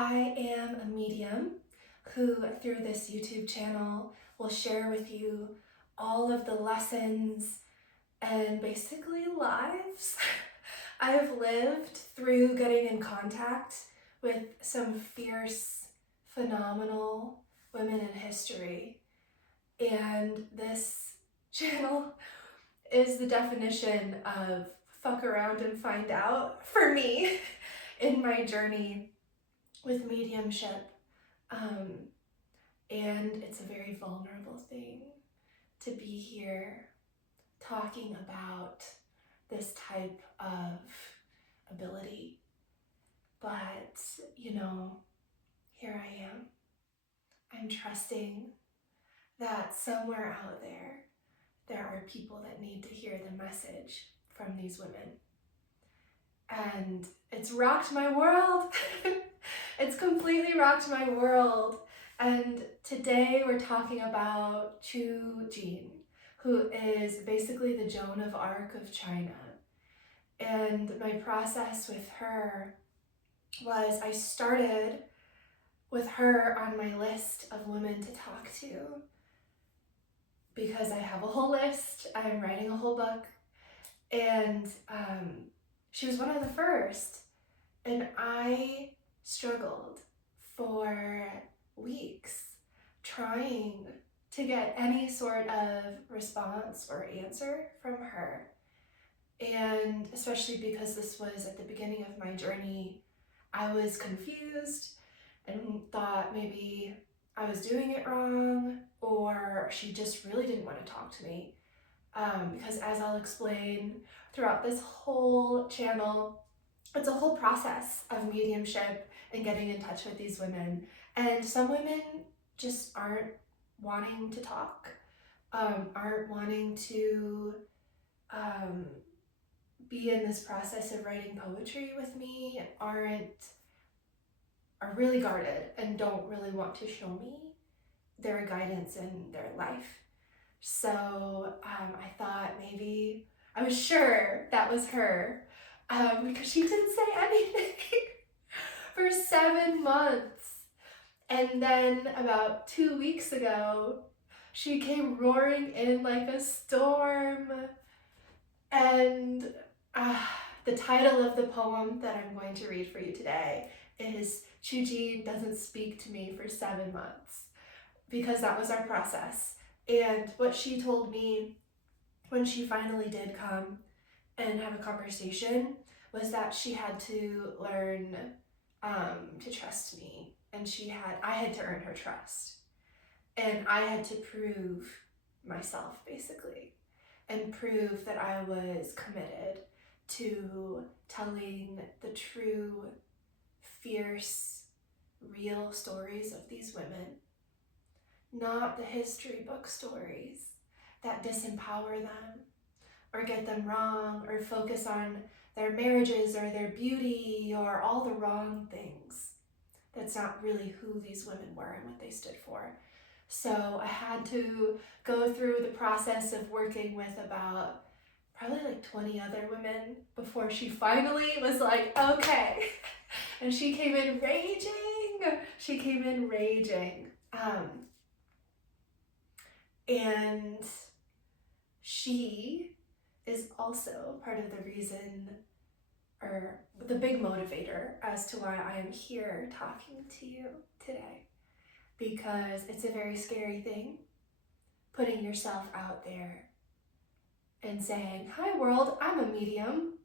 I am a medium who, through this YouTube channel, will share with you all of the lessons and basically lives I have lived through getting in contact with some fierce, phenomenal women in history. And this channel is the definition of fuck around and find out for me in my journey with mediumship. And it's a very vulnerable thing to be here talking about this type of ability. But, here I am. I'm trusting that somewhere out there are people that need to hear the message from these women. And it's rocked my world. It's completely rocked my world. And today we're talking about Qiu Jin, who is basically the Joan of Arc of China. And my process with her was I started with her on my list of women to talk to because I have a whole list. I'm writing a whole book. And she was one of the first. And I struggled for weeks trying to get any sort of response or answer from her. And especially because this was at the beginning of my journey, I was confused and thought maybe I was doing it wrong or she just really didn't want to talk to me. Because as I'll explain throughout this whole channel, it's a whole process of mediumship and getting in touch with these women. And some women just aren't wanting to talk, aren't wanting to be in this process of writing poetry with me, are really guarded and don't really want to show me their guidance in their life. So I thought maybe, I was sure that was her, because she didn't say anything for 7 months. And then about 2 weeks ago, she came roaring in like a storm. And the title of the poem that I'm going to read for you today is Qiu Jin Doesn't Speak to Me for 7 months, because that was our process. And what she told me when she finally did come and have a conversation was that she had to learn to trust me, and I had to earn her trust, and I had to prove myself basically, and prove that I was committed to telling the true, fierce, real stories of these women, not the history book stories that disempower them or get them wrong or focus on their marriages or their beauty or all the wrong things. That's not really who these women were and what they stood for. So I had to go through the process of working with about probably like 20 other women before she finally was like, okay. And she came in raging. And she is also part of the reason, or the big motivator as to why I am here talking to you today. Because it's a very scary thing, putting yourself out there and saying, hi world, I'm a medium.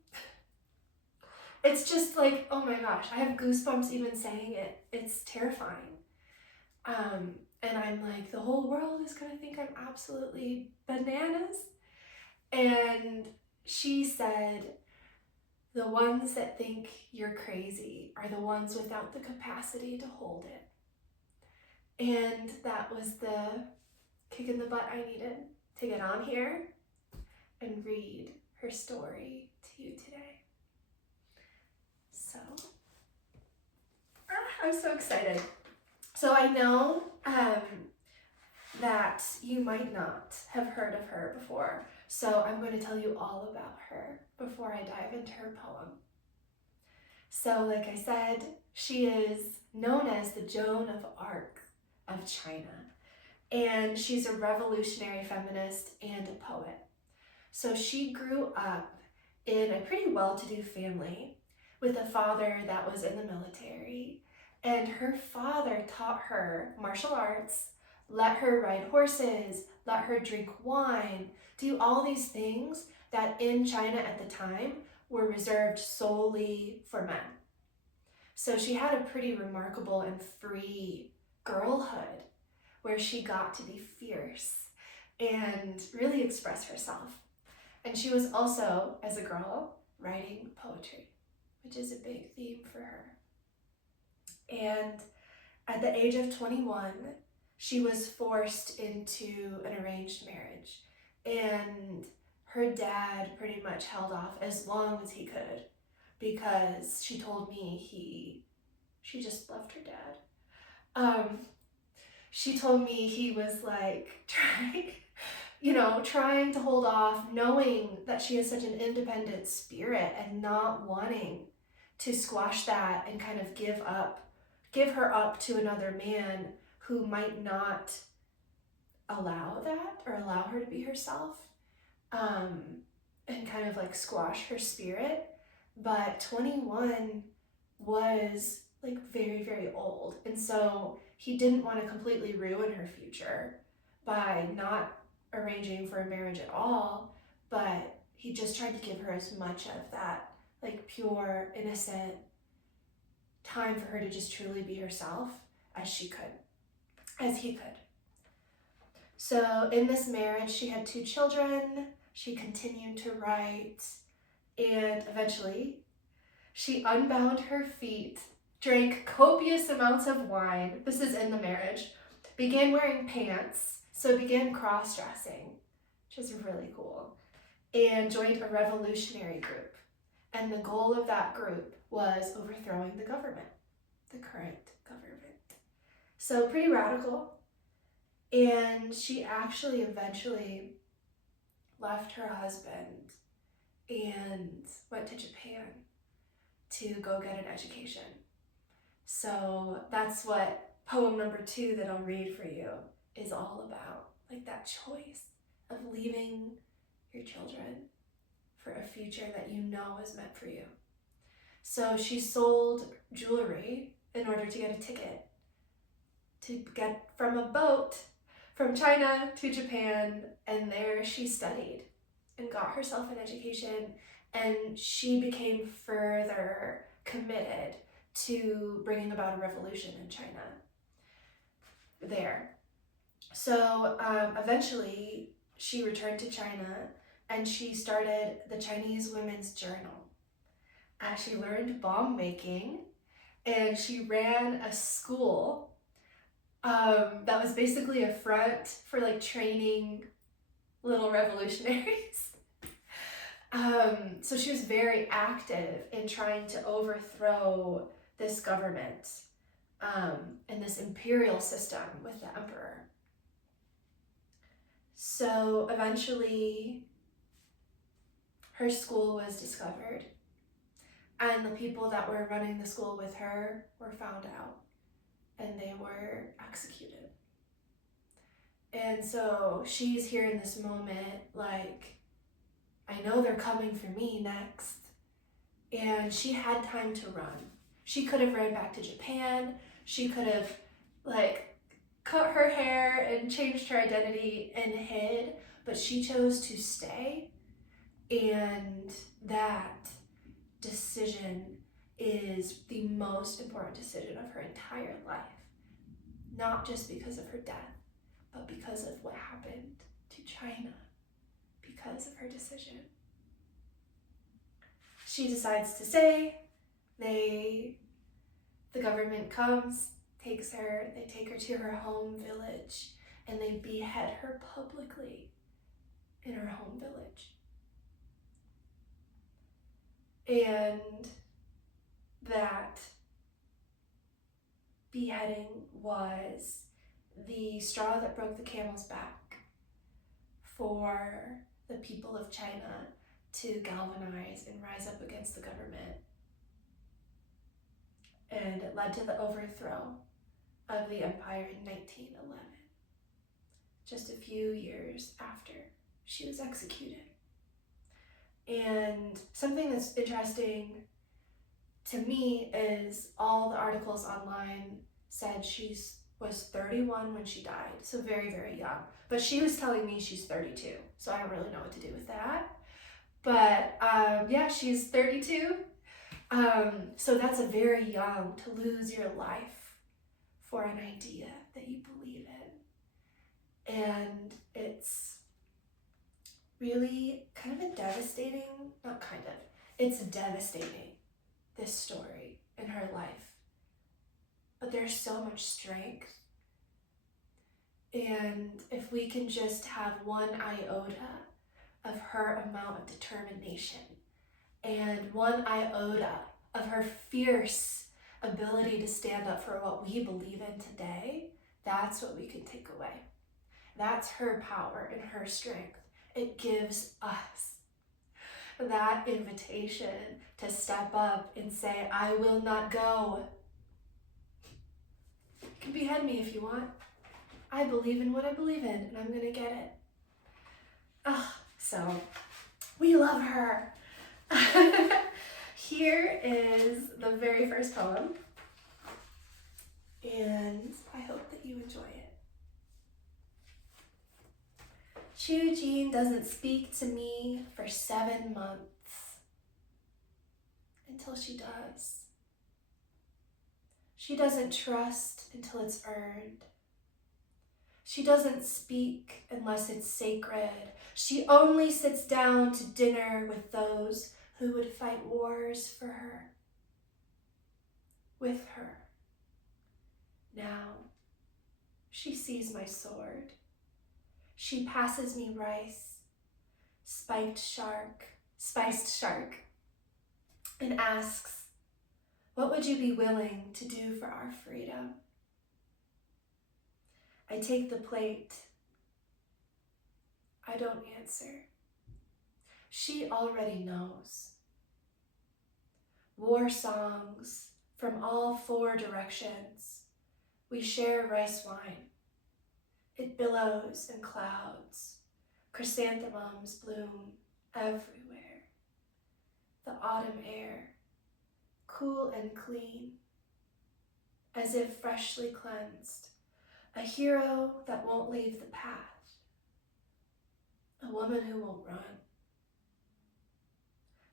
It's just like, oh my gosh, I have goosebumps even saying it. It's terrifying. And I'm like, the whole world is gonna think I'm absolutely bananas. And she said, the ones that think you're crazy are the ones without the capacity to hold it. And that was the kick in the butt I needed to get on here and read her story to you today. So, I'm so excited. So I know that you might not have heard of her before, so I'm going to tell you all about her before I dive into her poem. So like I said, she is known as the Joan of Arc of China. And she's a revolutionary feminist and a poet. So she grew up in a pretty well-to-do family with a father that was in the military. And her father taught her martial arts, let her ride horses, let her drink wine, do all these things that in China at the time were reserved solely for men. So she had a pretty remarkable and free girlhood where she got to be fierce and really express herself. And she was also, as a girl, writing poetry, which is a big theme for her. And at the age of 21, she was forced into an arranged marriage. And her dad pretty much held off as long as he could because she told me she just loved her dad. She told me he was like trying to hold off, knowing that she has such an independent spirit and not wanting to squash that and kind of give her up to another man who might not allow that or allow her to be herself, and kind of like squash her spirit. But 21 was like very, very old. And so he didn't want to completely ruin her future by not arranging for a marriage at all, but he just tried to give her as much of that like pure, innocent time for her to just truly be herself as he could. So in this marriage, she had 2 children, she continued to write, and eventually she unbound her feet, drank copious amounts of wine, this is in the marriage, began wearing pants, so began cross-dressing, which is really cool, and joined a revolutionary group. And the goal of that group was overthrowing the government, the current government. So pretty radical. And she actually eventually left her husband and went to Japan to go get an education. So that's what poem number 2 that I'll read for you is all about, like that choice of leaving your children for a future that you know is meant for you. So she sold jewelry in order to get a ticket to get from a boat from China to Japan, and there she studied and got herself an education, and she became further committed to bringing about a revolution in China there. So eventually she returned to China and she started the Chinese Women's Journal. She learned bomb making and she ran a school that was basically a front for like training little revolutionaries. So she was very active in trying to overthrow this government and this imperial system with the emperor. So eventually her school was discovered and the people that were running the school with her were found out and they were executed. And so she's here in this moment like, I know they're coming for me next. And she had time to run. She could have ran back to Japan. She could have like cut her hair and changed her identity and hid, but she chose to stay. And that decision is the most important decision of her entire life. Not just because of her death, but because of what happened to China because of her decision. She decides to stay. The government comes, takes her, they take her to her home village, and they behead her publicly in her home village. And that beheading was the straw that broke the camel's back for the people of China to galvanize and rise up against the government. and it led to the overthrow of the empire in 1911, just a few years after she was executed. And something that's interesting to me is all the articles online said she was 31 when she died, so very, very young. But she was telling me she's 32, so I don't really know what to do with that. But yeah, she's 32. So that's a very young to lose your life for an idea that you believe in. And it's really kind of a devastating, not kind of, it's devastating, this story in her life. But there's so much strength. And if we can just have one iota of her amount of determination and one iota of her fierce ability to stand up for what we believe in today, that's what we can take away. That's her power and her strength. It gives us that invitation to step up and say, I will not go. You can behead me if you want. I believe in what I believe in, and I'm gonna get it. So we love her. Here is the very first poem, and I hope that you enjoy it. Qiu Jin doesn't speak to me for 7 months, until she does. She doesn't trust until it's earned. She doesn't speak unless it's sacred. She only sits down to dinner with those who would fight wars for her, with her. Now, she sees my sword. She passes me rice, spiced shark, and asks, what would you be willing to do for our freedom? I take the plate. I don't answer. She already knows. War songs from all 4 directions. We share rice wine. It billows and clouds. Chrysanthemums bloom everywhere. The autumn air, cool and clean, as if freshly cleansed. A hero that won't leave the path. A woman who won't run.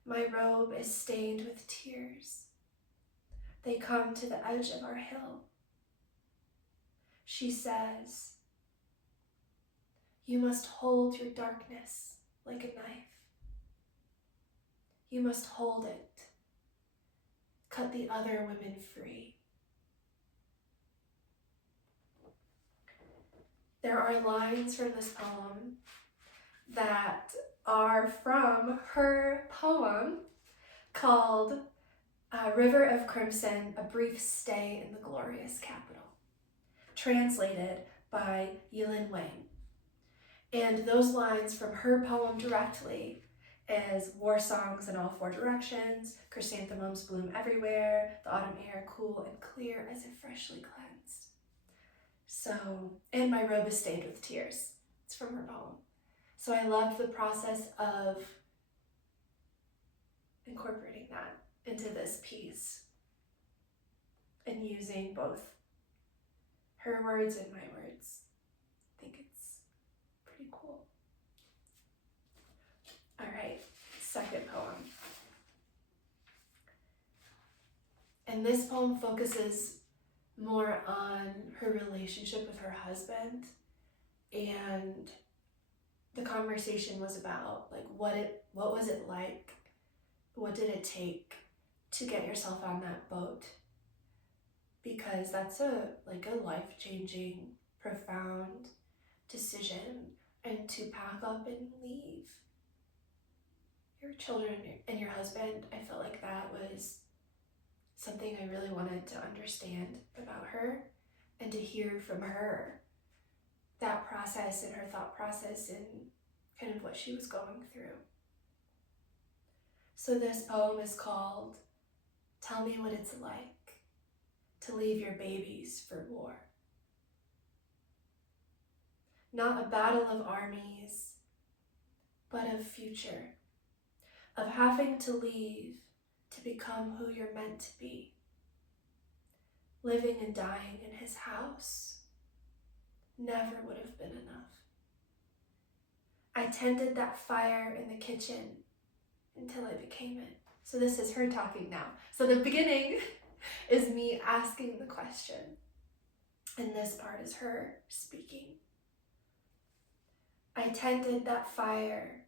My robe is stained with tears. They come to the edge of our hill. She says, you must hold your darkness like a knife. You must hold it. Cut the other women free. There are lines from this poem that are from her poem called River of Crimson, A Brief Stay in the Glorious Capital, translated by Yilin Wang. And those lines from her poem directly is war songs in all 4 directions, chrysanthemums bloom everywhere, the autumn air cool and clear as if freshly cleansed. So, and my robe is stained with tears. It's from her poem. So I loved the process of incorporating that into this piece and using both her words and my words. I think it's pretty cool. All right, second poem. And this poem focuses more on her relationship with her husband, and the conversation was about like what was it like? What did it take to get yourself on that boat? Because that's a life-changing, profound decision, and to pack up and leave your children and your husband. I felt like that was something I really wanted to understand about her and to hear from her that process and her thought process and kind of what she was going through. So this poem is called Tell Me What It's Like. to leave your babies for war. Not a battle of armies, but of future, of having to leave to become who you're meant to be. Living and dying in his house never would have been enough. I tended that fire in the kitchen until I became it. So this is her talking now. So the beginning is me asking the question, and this part is her speaking. I tended that fire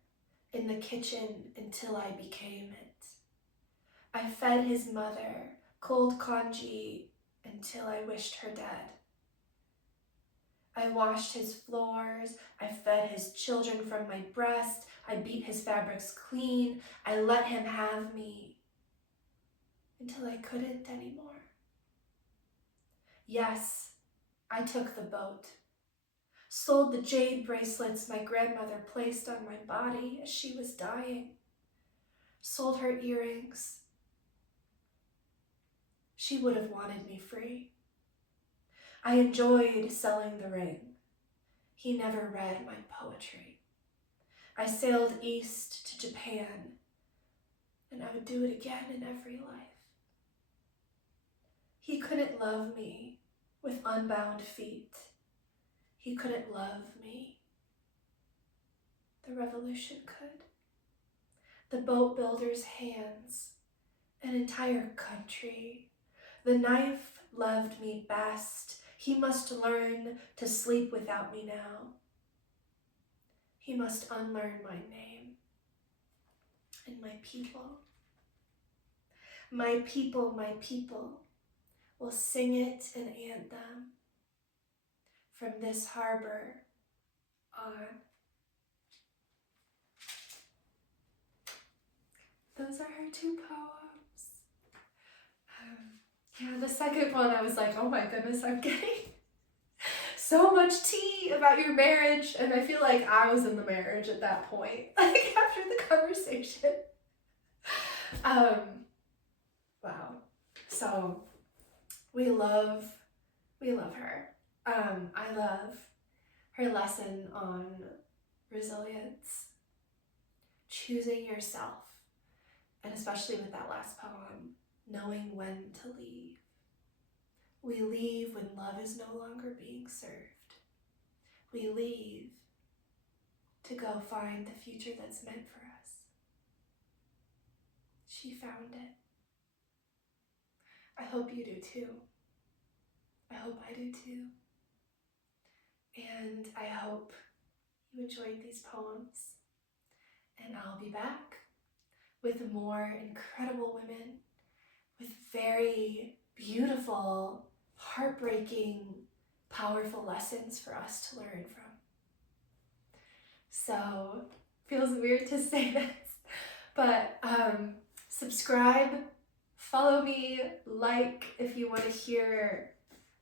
in the kitchen until I became it. I fed his mother cold congee until I wished her dead. I washed his floors, I fed his children from my breast, I beat his fabrics clean, I let him have me until I couldn't anymore. Yes, I took the boat, sold the jade bracelets my grandmother placed on my body as she was dying, sold her earrings. She would have wanted me free. I enjoyed selling the ring. He never read my poetry. I sailed east to Japan, and I would do it again in every life. He couldn't love me with unbound feet. He couldn't love me. The revolution could. The boat builder's hands, an entire country. The knife loved me best. He must learn to sleep without me now. He must unlearn my name and my people. My people will sing it an anthem from this harbor on. Those are her two poems. Yeah, the second one I was like, oh my goodness, I'm getting so much tea about your marriage, and I feel like I was in the marriage at that point, like after the conversation. Wow. So we love her. I love her lesson on resilience, choosing yourself, and especially with that last poem, knowing when to leave. We leave when love is no longer being served. We leave to go find the future that's meant for us. She found it. I hope you do too. I hope I do too. And I hope you enjoyed these poems. And I'll be back with more incredible women with very beautiful, heartbreaking, powerful lessons for us to learn from. So, feels weird to say this, but subscribe, follow me, like if you want to hear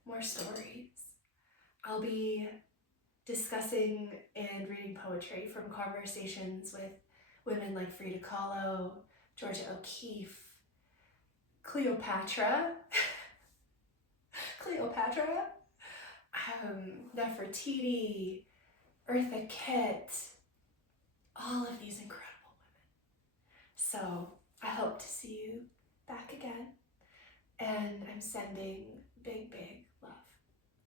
more stories. I'll be discussing and reading poetry from conversations with women like Frida Kahlo, Georgia O'Keeffe, Cleopatra, Nefertiti, Eartha Kitt, all of these incredible women. So I hope to see you back again, and I'm sending big